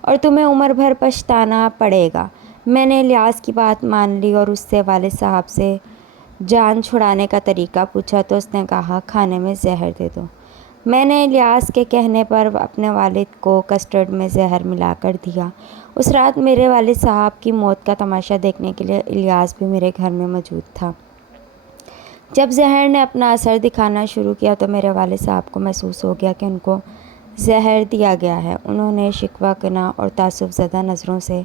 اور تمہیں عمر بھر پچھتانا پڑے گا۔ میں نے الیاس کی بات مان لی اور اس سے والد صاحب سے جان چھڑانے کا طریقہ پوچھا تو اس نے کہا کھانے میں زہر دے دو۔ میں نے الیاس کے کہنے پر اپنے والد کو کسٹرڈ میں زہر ملا کر دیا۔ اس رات میرے والد صاحب کی موت کا تماشا دیکھنے کے لیے الیاس بھی میرے گھر میں موجود تھا۔ جب زہر نے اپنا اثر دکھانا شروع کیا تو میرے والد صاحب کو محسوس ہو گیا کہ ان کو زہر دیا گیا ہے۔ انہوں نے شکوہ کناہ اور تعصب زدہ نظروں سے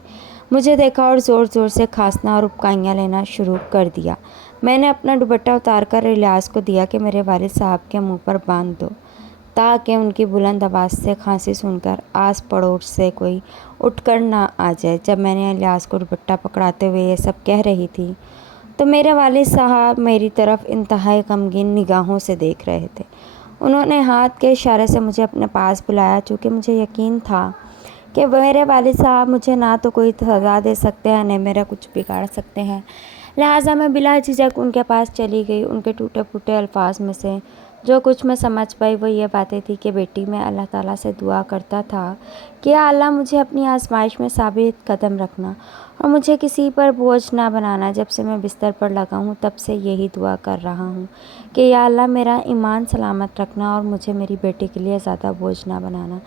مجھے دیکھا اور زور زور سے کھانسنا اور ابکائیاں لینا شروع کر دیا۔ میں نے اپنا دوپٹہ اتار کر الیاس کو دیا کہ میرے والد صاحب کے منہ پر باندھ دو تاکہ ان کی بلند آواز سے کھانسی سن کر آس پڑوس سے کوئی اٹھ کر نہ آ جائے۔ جب میں نے الیاس کو دوپٹہ پکڑاتے ہوئے یہ سب کہہ رہی تھی تو میرے والد صاحب میری طرف انتہائی غمگین نگاہوں سے دیکھ رہے تھے۔ انہوں نے ہاتھ کے اشارے سے مجھے اپنے پاس بلایا چونکہ مجھے یقین تھا کہ میرے والد صاحب مجھے نہ تو کوئی سزا دے سکتے ہیں نہ میرا کچھ بگاڑ سکتے ہیں، لہٰذا میں بلا جھجک ان کے پاس چلی گئی۔ ان کے ٹوٹے پھوٹے الفاظ میں سے جو کچھ میں سمجھ پائی وہ یہ باتیں تھی کہ بیٹی میں اللہ تعالیٰ سے دعا کرتا تھا کہ یا اللہ مجھے اپنی آزمائش میں ثابت قدم رکھنا اور مجھے کسی پر بوجھ نہ بنانا۔ جب سے میں بستر پر لگا ہوں تب سے یہی دعا کر رہا ہوں کہ یا اللہ میرا ایمان سلامت رکھنا اور مجھے میری بیٹی کے لیے زیادہ بوجھ نہ بنانا۔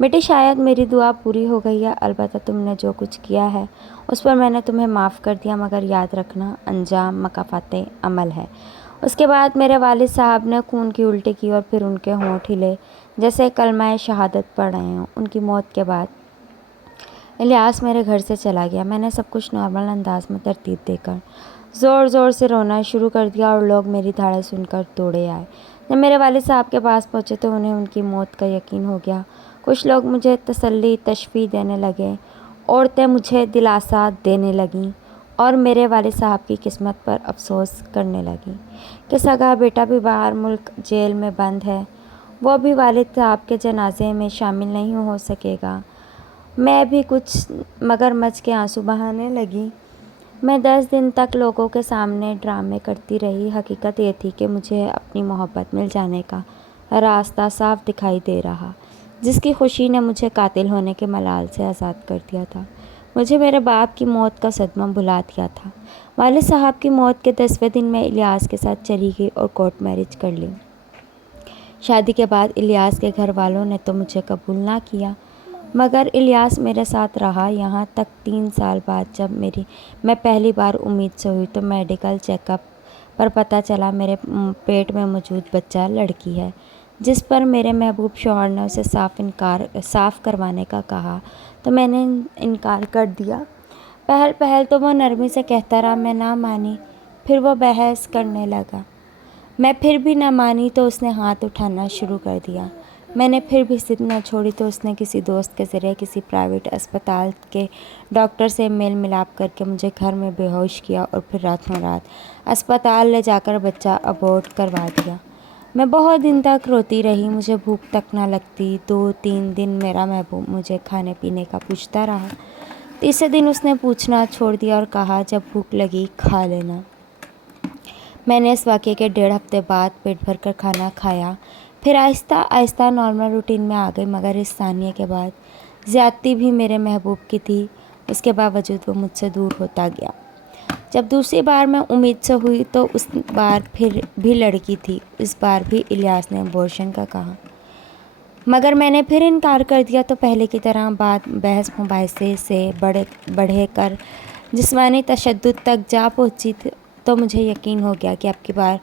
بیٹی شاید میری دعا پوری ہو گئی ہے، البتہ تم نے جو کچھ کیا ہے اس پر میں نے تمہیں معاف کر دیا، مگر یاد رکھنا انجام مکافات عمل ہے۔ اس کے بعد میرے والد صاحب نے خون کی الٹی کی اور پھر ان کے ہونٹ ہلے جیسے کلمہ شہادت پڑھ رہے ہوں۔ ان کی موت کے بعد الیاس میرے گھر سے چلا گیا۔ میں نے سب کچھ نارمل انداز میں ترتیب دے کر زور زور سے رونا شروع کر دیا اور لوگ میری دھاڑیں سن کر دوڑے آئے۔ جب میرے والد صاحب کے پاس پہنچے تو انہیں ان کی موت کا یقین ہو گیا۔ کچھ لوگ مجھے تسلی تشفیع دینے لگے، عورتیں مجھے دلاسا دینے لگیں اور میرے والد صاحب کی قسمت پر افسوس کرنے لگیں کہ سگا بیٹا بھی باہر ملک جیل میں بند ہے، وہ بھی والد صاحب کے جنازے میں شامل نہیں ہو سکے گا۔ میں بھی کچھ مگرمچھ کے آنسو بہانے لگی۔ میں 10 دن تک لوگوں کے سامنے ڈرامے کرتی رہی۔ حقیقت یہ تھی کہ مجھے اپنی محبت مل جانے کا راستہ صاف دکھائی دے رہا، جس کی خوشی نے مجھے قاتل ہونے کے ملال سے آزاد کر دیا تھا۔ مجھے میرے باپ کی موت کا صدمہ بھلا دیا تھا۔ والد صاحب کی موت کے 10ویں دن میں الیاس کے ساتھ چلی گئی اور کورٹ میرج کر لی۔ شادی کے بعد الیاس کے گھر والوں نے تو مجھے قبول نہ کیا، مگر الیاس میرے ساتھ رہا، یہاں تک 3 سال بعد جب میں پہلی بار امید سے ہوئی تو میڈیکل چیک اپ پر پتہ چلا میرے پیٹ میں موجود بچہ لڑکی ہے، جس پر میرے محبوب شوہر نے اسے صاف کروانے کا کہا تو میں نے انکار کر دیا۔ پہل تو وہ نرمی سے کہتا رہا، میں نہ مانی، پھر وہ بحث کرنے لگا۔ میں پھر بھی نہ مانی تو اس نے ہاتھ اٹھانا شروع کر دیا۔ میں نے پھر بھی ضد نہ چھوڑی تو اس نے کسی دوست کے ذریعے کسی پرائیویٹ اسپتال کے ڈاکٹر سے میل ملاپ کر کے مجھے گھر میں بے ہوش کیا اور پھر راتوں رات اسپتال لے جا کر بچہ ابورٹ کروا دیا۔ میں بہت دن تک روتی رہی، مجھے بھوک تک نہ لگتی۔ 2-3 دن میرا محبوب مجھے کھانے پینے کا پوچھتا رہا۔ تیسرے دن اس نے پوچھنا چھوڑ دیا اور کہا جب بھوک لگی کھا لینا۔ میں نے اس واقعے کے 1.5 ہفتے بعد پیٹ بھر کر کھانا کھایا، پھر آہستہ آہستہ نارمل روٹین میں آ گئی، مگر اس ثانیے کے بعد زیادتی بھی میرے محبوب کی تھی، اس کے باوجود وہ مجھ سے دور ہوتا گیا۔ جب دوسری بار میں امید سے ہوئی تو اس بار پھر بھی لڑکی تھی، اس بار بھی الیاس نے ابورشن کا کہا، مگر میں نے پھر انکار کر دیا تو پہلے کی طرح بات بحث مباحثے سے بڑھے کر جسمانی تشدد تک جا پہنچی تو مجھے یقین ہو گیا کہ اب کی بار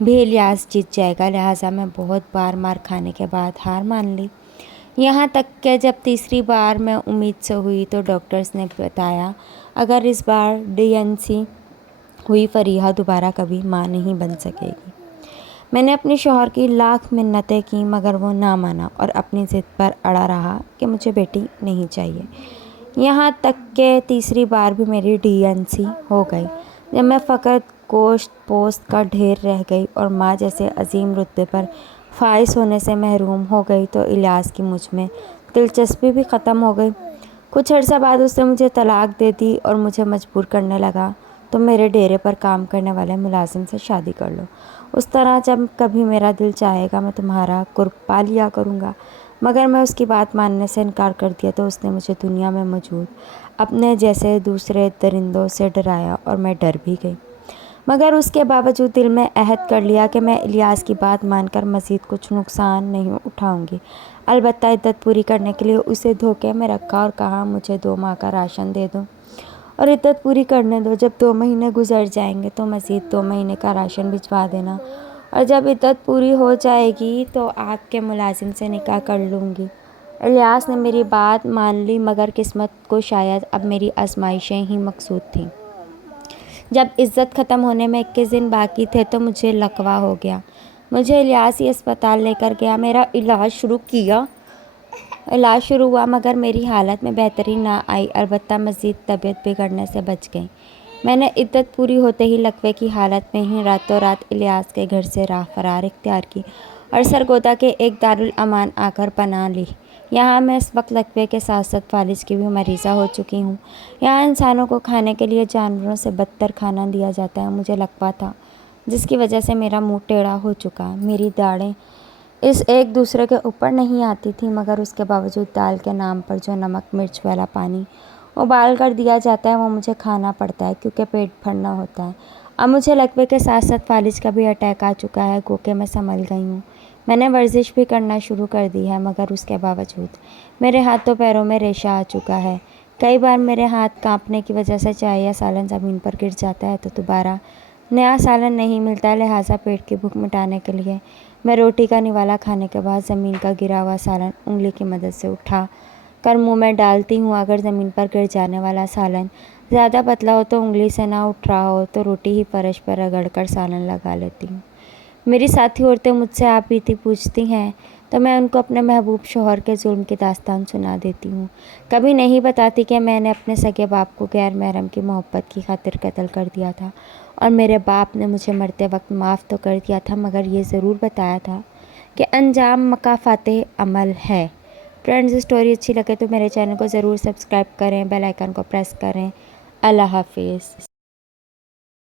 بھی الیاس جیت جائے گا، لہٰذا میں بہت بار مار کھانے کے بعد ہار مان لی۔ یہاں تک کہ جب تیسری بار میں امید سے ہوئی تو ڈاکٹرز نے بتایا اگر اس بار DNC ہوئی فریحہ دوبارہ کبھی ماں نہیں بن سکے گی۔ میں نے اپنے شوہر کی لاکھ منتیں کی مگر وہ نہ مانا اور اپنی ضد پر اڑا رہا کہ مجھے بیٹی نہیں چاہیے۔ یہاں تک کہ تیسری بار بھی میری DNC ہو گئی۔ جب میں فقط گوشت پوست کا ڈھیر رہ گئی اور ماں جیسے عظیم رتبے پر فائز ہونے سے محروم ہو گئی تو الیاس کی مجھ میں دلچسپی بھی ختم ہو گئی۔ کچھ عرصہ بعد اس نے مجھے طلاق دے دی اور مجھے مجبور کرنے لگا تم میرے ڈیرے پر کام کرنے والے ملازم سے شادی کر لو، اس طرح جب کبھی میرا دل چاہے گا میں تمہارا قرب پا لیا کروں گا۔ مگر میں اس کی بات ماننے سے انکار کر دیا تو اس نے مجھے دنیا میں موجود اپنے جیسے دوسرے درندوں سے ڈرایا اور میں ڈر بھی گئی، مگر اس کے باوجود دل میں عہد کر لیا کہ میں الیاس کی بات مان کر مزید کچھ نقصان نہیں اٹھاؤں گی۔ البتہ عدت پوری کرنے کے لیے اسے دھوکے میں رکھا اور کہا مجھے 2 ماہ کا راشن دے دو اور عدت پوری کرنے دو، جب 2 مہینے گزر جائیں گے تو مزید 2 مہینے کا راشن بھجوا دینا، اور جب عدت پوری ہو جائے گی تو آپ کے ملازم سے نکاح کر لوں گی۔ الیاس نے میری بات مان لی، مگر قسمت کو شاید اب میری آزمائشیں ہی مقصود تھیں۔ جب عزت ختم ہونے میں 21 دن باقی تھے تو مجھے لقوہ ہو گیا۔ مجھے الیاس ہی اسپتال لے کر گیا، میرا علاج شروع ہوا، مگر میری حالت میں بہتری نہ آئی، البتہ مزید طبیعت بگڑنے سے بچ گئی۔ میں نے عدت پوری ہوتے ہی لقوے کی حالت میں ہی راتوں رات الیاس کے گھر سے راہ فرار اختیار کی اور سرگودا کے ایک دارالامان آ کر پناہ لی۔ یہاں میں اس وقت لقوے کے ساتھ ساتھ فالج کی بھی مریضہ ہو چکی ہوں۔ یہاں انسانوں کو کھانے کے لیے جانوروں سے بدتر کھانا دیا جاتا ہے۔ مجھے لقوہ تھا جس کی وجہ سے میرا منہ ٹیڑھا ہو چکا، میری داڑھیں اس ایک دوسرے کے اوپر نہیں آتی تھیں، مگر اس کے باوجود دال کے نام پر جو نمک مرچ والا پانی ابال کر دیا جاتا ہے وہ مجھے کھانا پڑتا ہے کیونکہ پیٹ بھرنا ہوتا ہے۔ اب مجھے لقوے کے ساتھ ساتھ فالج کا بھی اٹیک آ چکا ہے، گو کہ میں سنبھل گئی ہوں۔ میں نے ورزش بھی کرنا شروع کر دی ہے، مگر اس کے باوجود میرے ہاتھوں پیروں میں ریشہ آ چکا ہے۔ کئی بار میرے ہاتھ کانپنے کی وجہ سے چائے یا سالن زمین پر گر جاتا ہے تو دوبارہ نیا سالن نہیں ملتا، لہٰذا پیٹ کی بھوک مٹانے کے لیے میں روٹی کا نوالا کھانے کے بعد زمین کا گرا ہوا سالن انگلی کی مدد سے اٹھا کر منہ میں ڈالتی ہوں۔ اگر زمین پر گر جانے والا سالن زیادہ پتلا ہو تو انگلی سے نہ اٹھ رہا ہو تو روٹی ہی فرش پر رگڑ کر سالن لگا لیتی ہوں۔ میری ساتھی عورتیں مجھ سے آپ بیتی پوچھتی ہیں تو میں ان کو اپنے محبوب شوہر کے ظلم کی داستان سنا دیتی ہوں۔ کبھی نہیں بتاتی کہ میں نے اپنے سگے باپ کو غیر محرم کی محبت کی خاطر قتل کر دیا تھا اور میرے باپ نے مجھے مرتے وقت معاف تو کر دیا تھا، مگر یہ ضرور بتایا تھا کہ انجام مکافات عمل ہے۔ فرینڈز، اسٹوری اچھی لگے تو میرے چینل کو ضرور سبسکرائب کریں، بیل آئیکن کو پریس کریں۔ اللہ حافظ۔